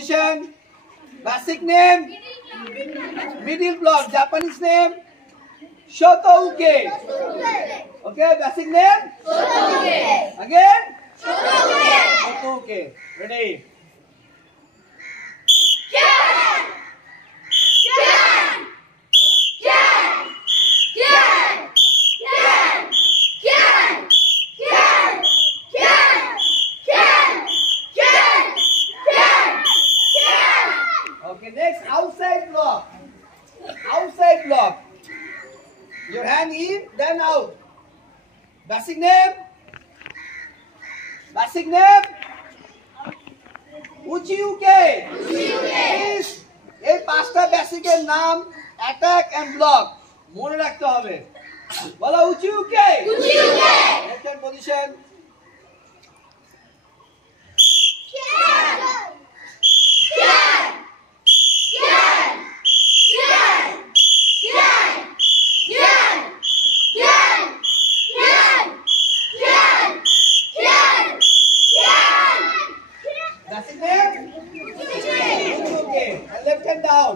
position. Basic name. Middle block. Japanese name. Shotouke. Okay, basic name. Again. Shotouke. Ready. Okay, next outside block. Outside block. Your hand in, then out. Basic name. Basic name. Uchiuke. Please, এই পাঁচটা বেসিকের নাম attack end block মনে রাখতে হবে। বলো উচিউকে। উচিউকে। Next position. Basic name. Okay. And left hand down.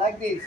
Like this.